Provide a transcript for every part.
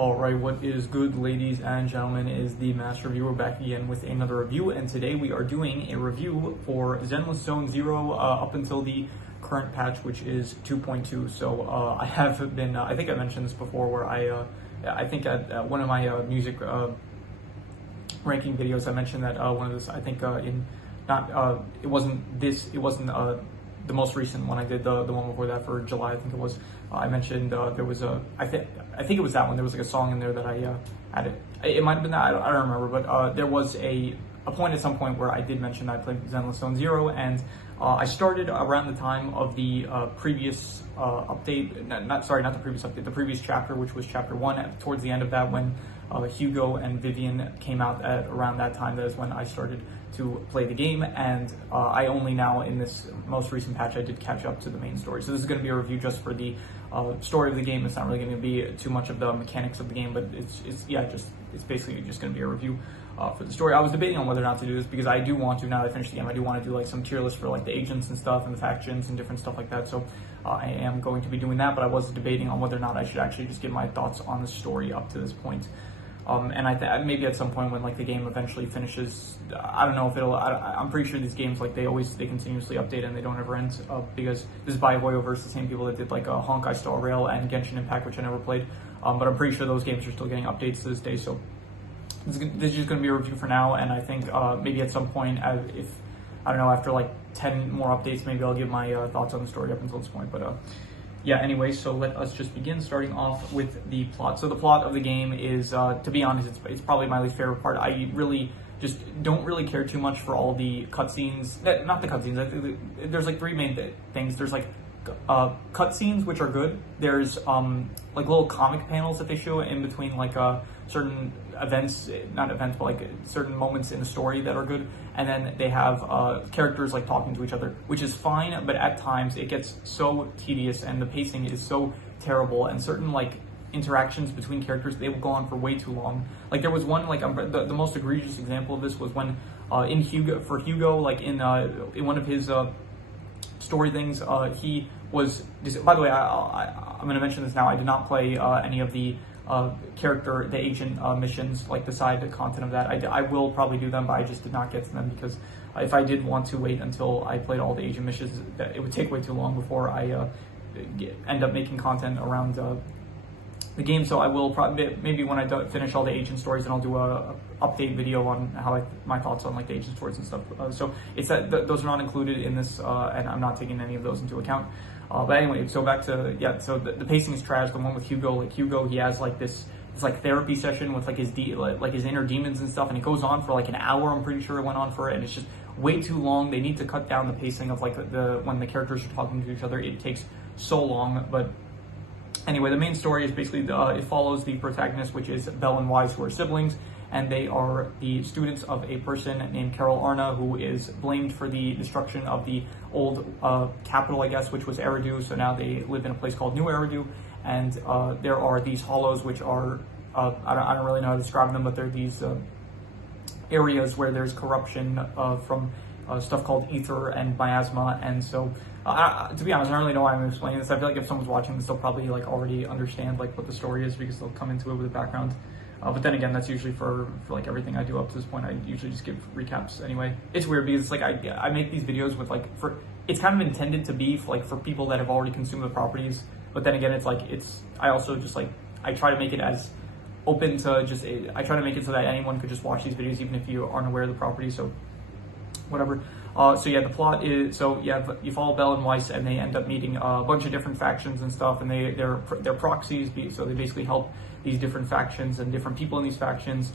Alright, what is good, ladies and gentlemen, is the Master Reviewer back again with another review, and today we are doing a review for Zenless Zone 0 up until the current patch, which is 2.2. So I have been, I think I mentioned this before, where I think at one of my music ranking videos, I mentioned that one of this, I think it wasn't the most recent one I did, the one before that for July, I think it was. I mentioned there was I think it was that one. There was like a song in there that I added. It might have been that, I don't remember, but there was a point at some point where I did mention that I played Zenless Zone 0, and I started around the time of the previous update, not the previous update, the previous chapter, which was chapter 1, towards the end of that, when Hugo and Vivian came out at around that time. That is when I started to play the game, and I only now, in this most recent patch, I did catch up to the main story. So this is going to be a review just for the story of the game. It's not really going to be too much of the mechanics of the game, but it's basically just going to be a review for the story. I was debating on whether or not to do this, because I do want to, now that I finished the game, I do want to do like some tier lists for like the agents and stuff and the factions and different stuff like that. So I am going to be doing that, but I was debating on whether or not I should actually just give my thoughts on the story up to this point. And maybe at some point when like the game eventually finishes, I don't know if I'm pretty sure these games, like they continuously update and they don't ever end, because this is by Hoyoverse, the same people that did like Honk, I Star Rail, and Genshin Impact, which I never played, but I'm pretty sure those games are still getting updates to this day. So this is just going to be a review for now, and I think maybe at some point, if I don't know, after like 10 more updates, maybe I'll give my thoughts on the story up until this point. But yeah, anyway, so let us just begin, starting off with the plot. So the plot of the game is, to be honest, it's probably my least favorite part. I really just don't really care too much for all the cutscenes. Not the cutscenes. There's like three main things. There's like cutscenes, which are good. There's like little comic panels that they show in between like certain events, not events, but like certain moments in the story that are good. And then they have characters like talking to each other, which is fine, but at times it gets so tedious and the pacing is so terrible, and certain like interactions between characters, they will go on for way too long. Like there was one, like the most egregious example of this was when Hugo, like in one of his story things, he was, by the way, I'm going to mention this now, I did not play any of the the agent missions, like the side content of that. I will probably do them, but I just did not get to them, because if I did want to wait until I played all the agent missions, it would take way too long before I end up making content around the game. So I will probably, maybe when I finish all the agent stories, and I'll do a update video on how my thoughts on like the agent stories and stuff. So it's that those are not included in this, and I'm not taking any of those into account. But anyway, so back to, yeah, so the pacing is trash. The one with Hugo, like Hugo, he has like this like therapy session with like his inner demons and stuff, and it goes on for like an hour. I'm pretty sure it went on for, and it's just way too long. They need to cut down the pacing of like when the characters are talking to each other. It takes so long. But anyway, the main story is basically it follows the protagonist, which is Belle and Wise, who are siblings, and they are the students of a person named Carol Arna, who is blamed for the destruction of the old capital, I guess, which was Eridu. So now they live in a place called New Eridu, and there are these hollows, which are, I don't really know how to describe them, but they're these areas where there's corruption from stuff called ether and miasma. And so, to be honest, I don't really know why I'm explaining this. I feel like if someone's watching this, they'll probably like already understand like what the story is, because they'll come into it with a background. But then again, that's usually for like everything I do up to this point. I usually just give recaps anyway. It's weird, because it's like I make these videos with like, it's kind of intended to be for people that have already consumed the properties. But then again, it's like, I also just like, I try to make it as open to just, I try to make it so that anyone could just watch these videos, even if you aren't aware of the property. So whatever. So yeah, the plot is, so yeah, you follow Belle and Weiss, and they end up meeting a bunch of different factions and stuff, and they're proxies, so they basically help these different factions and different people in these factions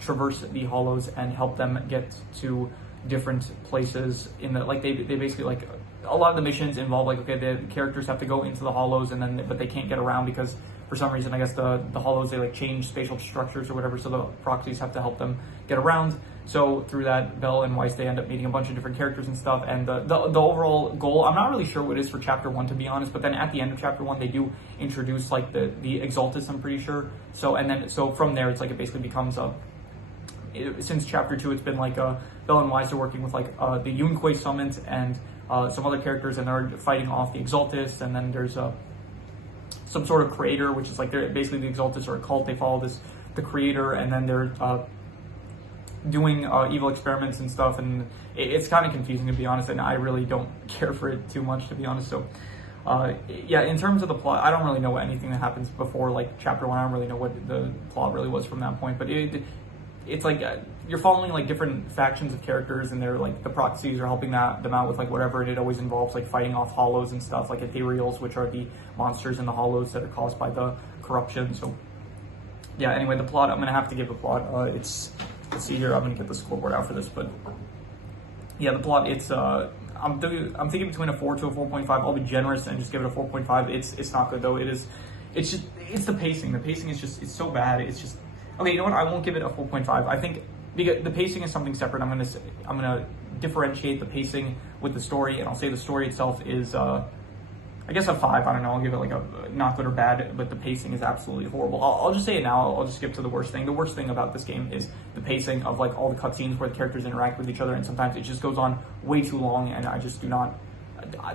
traverse the hollows and help them get to different places in the, like they basically, like a lot of the missions involve like, okay, the characters have to go into the hollows, and then but they can't get around because for some reason, I guess the hollows, they like change spatial structures or whatever, so the proxies have to help them get around. So through that, Belle and Weiss, they end up meeting a bunch of different characters and stuff, and the overall goal, I'm not really sure what it is for chapter 1, to be honest, but then at the end of chapter 1, they do introduce like the Exaltus, I'm pretty sure. So, and then, so from there, it's like it basically becomes since chapter 2, it's been like Belle and Weiss are working with like the Yunque Summit and some other characters, and they're fighting off the Exaltus, and then there's some sort of creator, which is like they're basically the Exaltists are a cult. They follow the creator, and then they're doing evil experiments and stuff, and it's kind of confusing, to be honest, and I really don't care for it too much, to be honest. So yeah, in terms of the plot, I don't really know anything that happens before like chapter 1. I don't really know what the plot really was from that point, but it's like you're following like different factions of characters, and they're like the proxies are helping them out with like whatever it always involves, like fighting off hollows and stuff, like ethereals, which are the monsters in the hollows that are caused by the corruption. So yeah, anyway, the plot, I'm gonna have to give a plot. Let's see here, I'm gonna get the scoreboard out for this, but yeah, the plot, it's I'm thinking between a 4 to a 4.5. I'll be generous and just give it a 4.5. It's not good though. It's the pacing. The pacing is just, it's so bad. It's just, okay, you know what? I won't give it a 4.5. I think because the pacing is something separate. I'm gonna differentiate the pacing with the story, and I'll say the story itself is I guess a 5. I don't know. I'll give it like a not good or bad, but the pacing is absolutely horrible. I'll just say it now. I'll just skip to the worst thing. The worst thing about this game is the pacing of like all the cutscenes where the characters interact with each other, and sometimes it just goes on way too long, and I just do not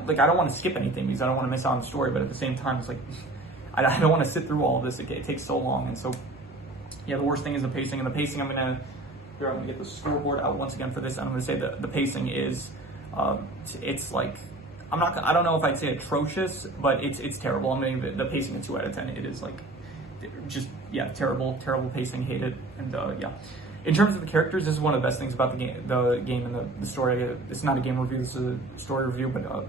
like. I don't want to skip anything because I don't want to miss out on the story, but at the same time, it's like I don't want to sit through all of this. It takes so long, and so yeah, the worst thing is the pacing. And the pacing, I'm gonna get the scoreboard out once again for this, and I'm gonna say that the pacing is it's like. I don't know if I'd say atrocious, but it's terrible. I'm gonna give it the pacing a 2 out of 10. It is like, just, yeah, terrible pacing, hate it. And yeah. In terms of the characters, this is one of the best things about the game and the story. It's not a game review, this is a story review, but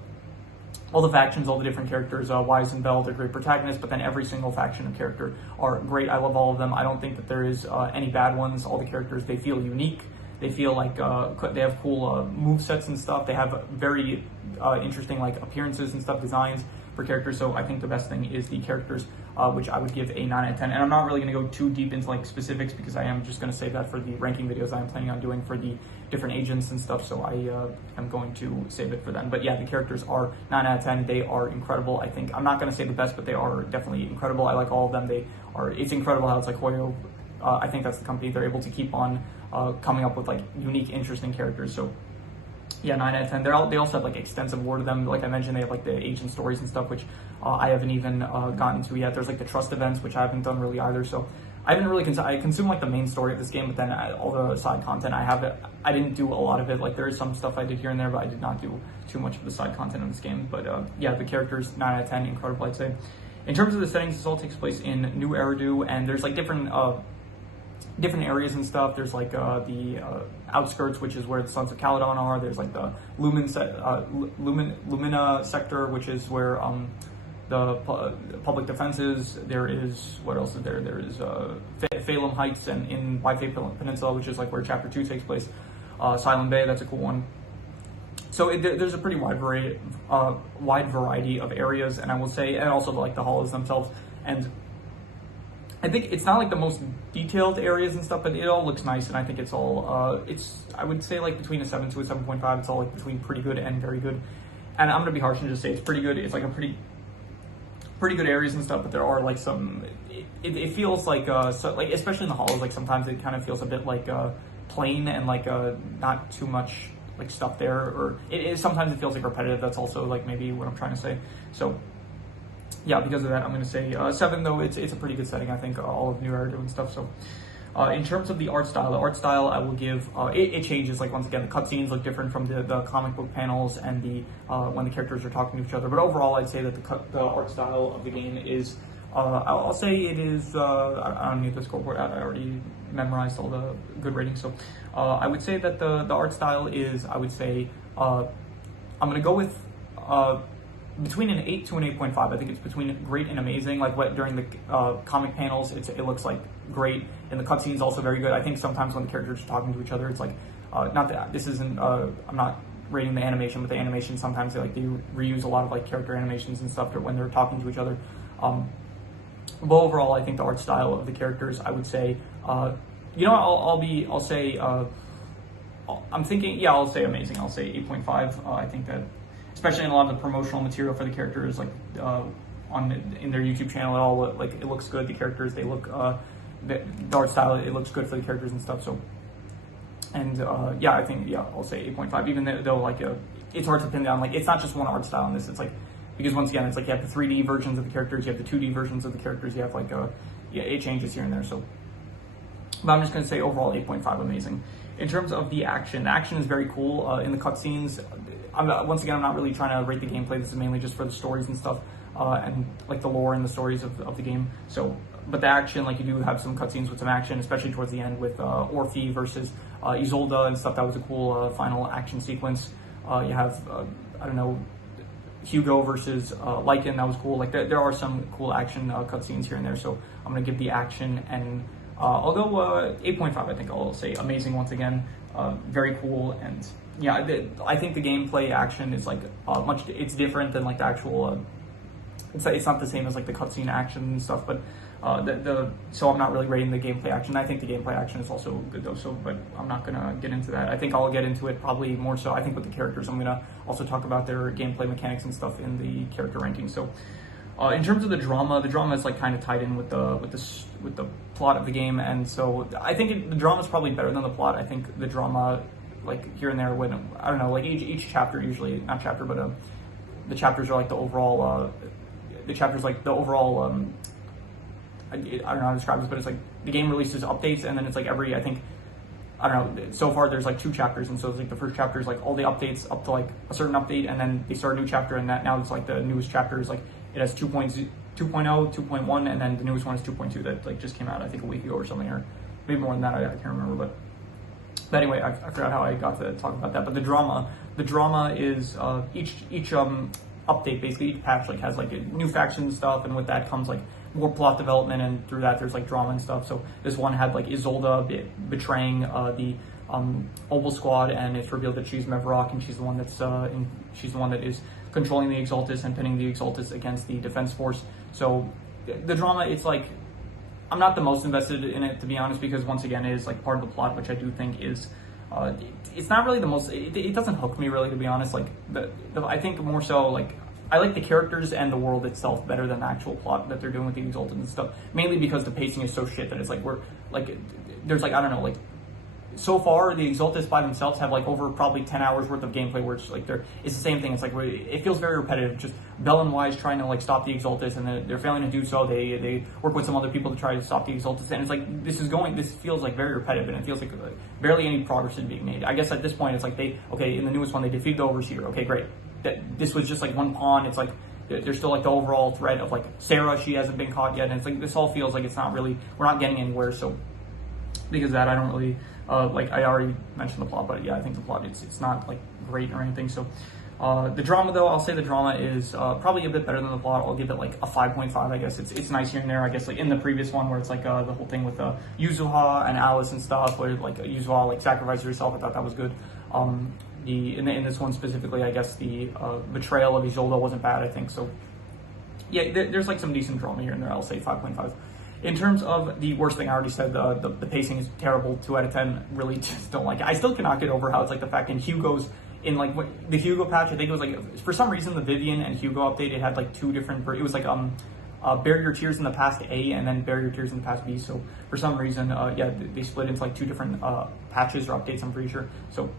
all the factions, all the different characters, Wise and Bell, they're great protagonists, but then every single faction of character are great. I love all of them. I don't think that there is any bad ones. All the characters, they feel unique. They feel like they have cool move sets and stuff. They have very interesting like appearances and stuff, designs for characters. So I think the best thing is the characters, which I would give a 9 out of 10. And I'm not really going to go too deep into like specifics because I am just going to save that for the ranking videos I'm planning on doing for the different agents and stuff. So I am going to save it for them. But yeah, the characters are 9 out of 10. They are incredible. I think I'm not going to say the best, but they are definitely incredible. I like all of them. It's incredible how it's like Hoyo. I think that's the company. They're able to keep on coming up with like unique, interesting characters. So yeah, 9 out of 10. They also have like extensive lore to them. Like I mentioned, they have like the agent stories and stuff, which I haven't even gotten to yet. There's like the trust events, which I haven't done really either. So I haven't really I consume like the main story of this game, but then all the side content I didn't do a lot of it. Like there is some stuff I did here and there, but I did not do too much of the side content in this game. But yeah, the characters, 9 out of 10, incredible, I'd say. In terms of the settings, this all takes place in New Eridu, and there's like different areas and stuff. There's like the outskirts, which is where the Sons of Caledon are. There's like the Lumina sector, which is where the public defense is. There is, what else is there? There is Phalem Heights and in White Peninsula, which is like where Chapter 2 takes place. Silent Bay, that's a cool one. So there's a pretty wide variety of areas, and I will say, and also like the hollows themselves. And I think it's not like the most detailed areas and stuff, but it all looks nice, and I think it's all, I would say like between a 7 to a 7.5, it's all like between pretty good and very good. And I'm gonna be harsh and just say it's pretty good. It's like a pretty good areas and stuff, but there are like some, it feels like, so, like especially in the hollows, like sometimes it kind of feels a bit like plain and like not too much like stuff there, or sometimes it feels like repetitive. That's also like maybe what I'm trying to say. So yeah, because of that, I'm going to say 7, though it's a pretty good setting, I think, all of New Eridu and stuff. So in terms of the art style I will give, it changes. Like once again, the cutscenes look different from the comic book panels and the when the characters are talking to each other. But overall, I'd say that the art style of the game is, I'll say it is, I don't need the scoreboard out, I already memorized all the good ratings. So I would say that the art style is, I would say, I'm going to go with between an 8 to an 8.5. I think it's between great and amazing. Like during the comic panels, it looks like great, and the cutscenes also very good. I think sometimes when the characters are talking to each other, it's like not that this isn't. I'm not rating the animation, but the animation sometimes they reuse a lot of like character animations and stuff when they're talking to each other. But overall, I think the art style of the characters, I would say, you know, I'll say. I'm thinking, yeah, I'll say amazing. I'll say 8.5. I think that, especially in a lot of the promotional material for the characters, like in their YouTube channel, it all like it looks good. The characters, they look the art style, it looks good for the characters and stuff. So, and yeah, I think I'll say 8.5. Even though like it's hard to pin down. Like it's not just one art style in this. It's like because once again, it's like you have the 3D versions of the characters, you have the 2D versions of the characters, you have like yeah, it changes here and there. So, but I'm just going to say overall 8.5, amazing. In terms of the action is very cool in the cutscenes. Once again, I'm not really trying to rate the gameplay. This is mainly just for the stories and stuff, and like the lore and the stories of the game. So, but the action, like you do have some cutscenes with some action, especially towards the end with Orphe versus Isolde and stuff. That was a cool final action sequence. You have I don't know, Hugo versus Lycan. That was cool. Like there are some cool action cutscenes here and there. So I'm gonna give the action and I'll go 8.5. I think I'll say amazing once again. Very cool, and yeah, I think the gameplay action is like it's different than like the actual. It's not the same as like the cutscene action and stuff, but so I'm not really rating the gameplay action. I think the gameplay action is also good though. So, but I'm not gonna get into that. I think I'll get into it probably more so. I think with the characters, I'm gonna also talk about their gameplay mechanics and stuff in the character ranking. So. In terms of the drama is like kind of tied in with the plot of the game, and so I think the drama is probably better than the plot. I think the drama, like here and there, when I don't know, like each chapter, usually not chapter, but the chapters are like the overall. The chapters like the overall. I don't know how to describe this, but it's like the game releases updates, and then it's like every I don't know. So far, there's like 2 chapters, and so it's like the first chapter is like all the updates up to like a certain update, and then they start a new chapter, and that now it's like the newest chapter is like. It has 2.0, 2.1, and then the newest one is 2.2 that like just came out, I think a week ago or something, or maybe more than that. I can't remember, but anyway, I forgot how I got to talk about that. But the drama is each update, basically each patch like has like new faction stuff, and with that comes like more plot development, and through that there's like drama and stuff. So this one had like Isolde betraying the Obel Squad, and it's revealed that she's Mevarok, and she's the one that is controlling the Exaltus and pinning the Exaltus against the Defense Force. So the drama, it's like I'm not the most invested in it, to be honest, because once again it is like part of the plot, which I do think is it's not really the most. It doesn't hook me really, to be honest. Like I think more so like I like the characters and the world itself better than the actual plot that they're doing with the Exalted and stuff. Mainly because the pacing is so shit that it's like there's like I don't know like. So far, the Exaltus by themselves have like over probably 10 hours worth of gameplay where it's like it's the same thing. It's like it feels very repetitive. Just Bell and Wise trying to like stop the Exaltus, and they're failing to do so. They work with some other people to try to stop the Exaltus, and it's like this feels like very repetitive, and it feels like barely any progress is being made. I guess at this point it's like in the newest one they defeated the Overseer. Okay, great. This was just like one pawn. It's like there's still like the overall threat of like Sarah. She hasn't been caught yet, and it's like this all feels like it's not really we're not getting anywhere. So because of that, I don't really. Like I already mentioned the plot, but yeah, I think the plot it's not like great or anything. So the drama though, I'll say the drama is probably a bit better than the plot. I'll give it like a 5.5. I guess it's nice here and there. I guess like in the previous one where it's like the whole thing with Yuzuha and Alice and stuff, where like Yuzuha like sacrificed herself. I thought that was good. In this one specifically, I guess the betrayal of Isolde wasn't bad. I think so. Yeah, there's like some decent drama here and there. I'll say 5.5. In terms of the worst thing, I already said the pacing is terrible. 2 out of 10. Really just don't like it. I still cannot get over how it's like the fact in Hugo's in like the Hugo patch. I think it was like for some reason the Vivian and Hugo update it had like 2 different. It was like Bury Your Tears in the Past A and then Bury Your Tears in the Past B. So for some reason, yeah, they split into like 2 different patches or updates. I'm pretty sure. So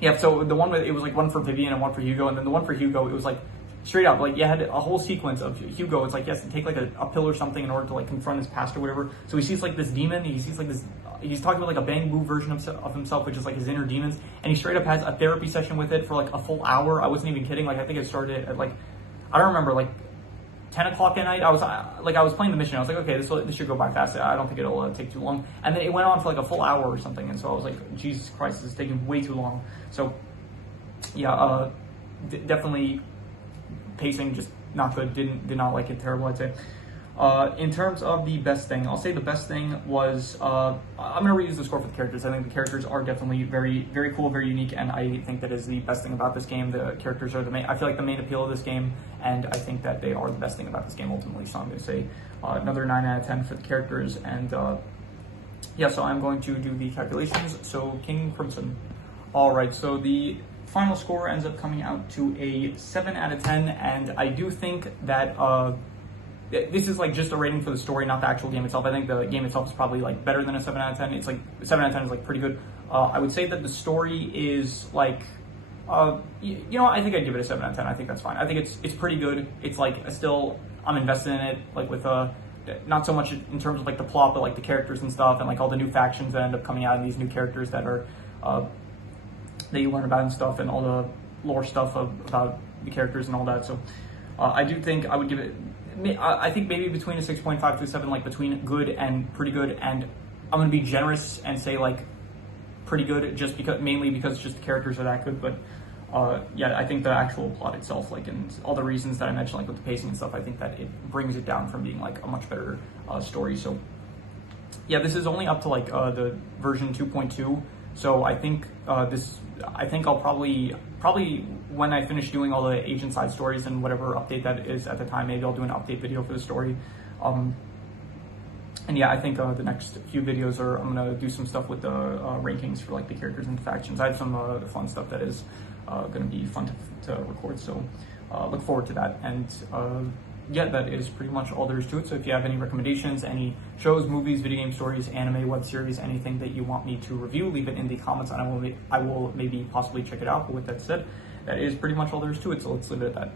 yeah, so the one it was like one for Vivian and one for Hugo, and then the one for Hugo it was like. Straight up, like you had a whole sequence of Hugo. It's like he has to take like a pill or something in order to like confront his past or whatever. So he sees like this demon. He sees like this. He's talking about like a Bang Boo version of himself, which is like his inner demons. And he straight up has a therapy session with it for like a full hour. I wasn't even kidding. Like I think it started at like I don't remember like 10 o'clock at night. I was playing the mission. I was like, okay, this should go by fast. I don't think it'll take too long. And then it went on for like a full hour or something. And so I was like, Jesus Christ, this is taking way too long. So yeah, definitely. Pacing just not good. Did not like it. Terrible, I'd say. In terms of the best thing, I'll say the best thing was I'm gonna reuse the score for the characters. I think the characters are definitely very, very cool, very unique, and I think that is the best thing about this game. The characters are the main. I feel like the main appeal of this game, and I think that they are the best thing about this game ultimately. So I'm gonna say another 9 out of 10 for the characters, and yeah. So I'm going to do the calculations. So King Crimson. All right. So the final score ends up coming out to a 7 out of 10, and I do think that this is like just a rating for the story, not the actual game itself. I think the game itself is probably like better than a 7 out of 10. It's like 7 out of 10 is like pretty good. I would say that the story is like You know, I think I'd give it a 7 out of 10. I think that's fine. I think it's pretty good. It's like still I'm invested in it, like with not so much in terms of like the plot, but like the characters and stuff, and like all the new factions that end up coming out, and these new characters that are that you learn about and stuff, and all the lore stuff about the characters and all that. So I do think I would give it. I think maybe between a 6.5 to a 7, like between good and pretty good, and I'm gonna be generous and say like pretty good, just because mainly because just the characters are that good. But yeah, I think the actual plot itself, like, and all the reasons that I mentioned, like with the pacing and stuff, I think that it brings it down from being like a much better story. So yeah, this is only up to like the version 2.2. So I think I think I'll probably when I finish doing all the agent side stories and whatever update that is at the time, maybe I'll do an update video for the story. And yeah, I think the next few videos I'm gonna do some stuff with the rankings for like the characters and factions. I have some fun stuff that is gonna be fun to record. So look forward to that. And yeah, that is pretty much all there is to it. So if you have any recommendations, any shows, movies, video game stories, anime, web series, anything that you want me to review, leave it in the comments, and I will maybe possibly check it out. But with that said, that is pretty much all there is to it. So let's leave it at that.